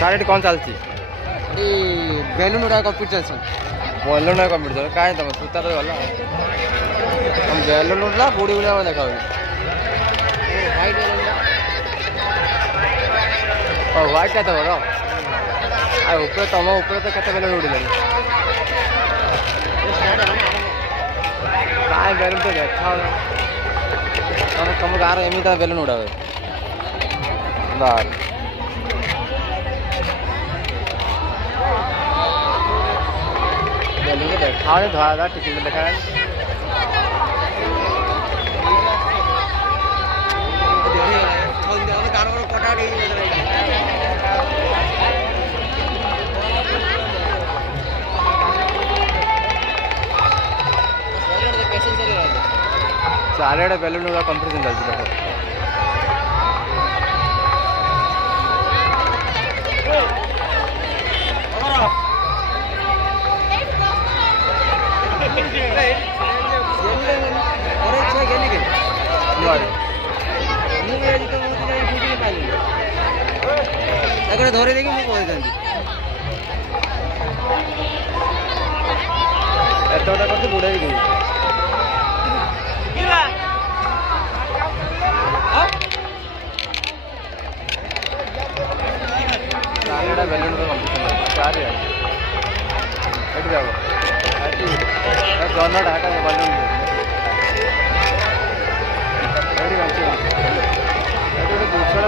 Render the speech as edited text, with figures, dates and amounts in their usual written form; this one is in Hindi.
सारे कौन चलती बेलून उड़ा कॉम्पिटिशन बेलून कम्पिटिशन कहीं तुम सूता तो गला बेलून उड़ा बुड़ी बुढ़ा देखा व्हाइट क्या बड़ ऊपर तुम ऊपर तो केते बेलून उड़े कहीं बेलून तो देखा तुम गाँव एमती बेलून उड़ा बाहर बेलून देखा धरा टिकेट देखा चारिड़े बेलून कंपिटिशन चलती देखो धरे देखिए मुझे एतटा करते बुढ़ाई गई चारिड़ा बेलून चारि जाओ जनटा हाटा बेलून गोटे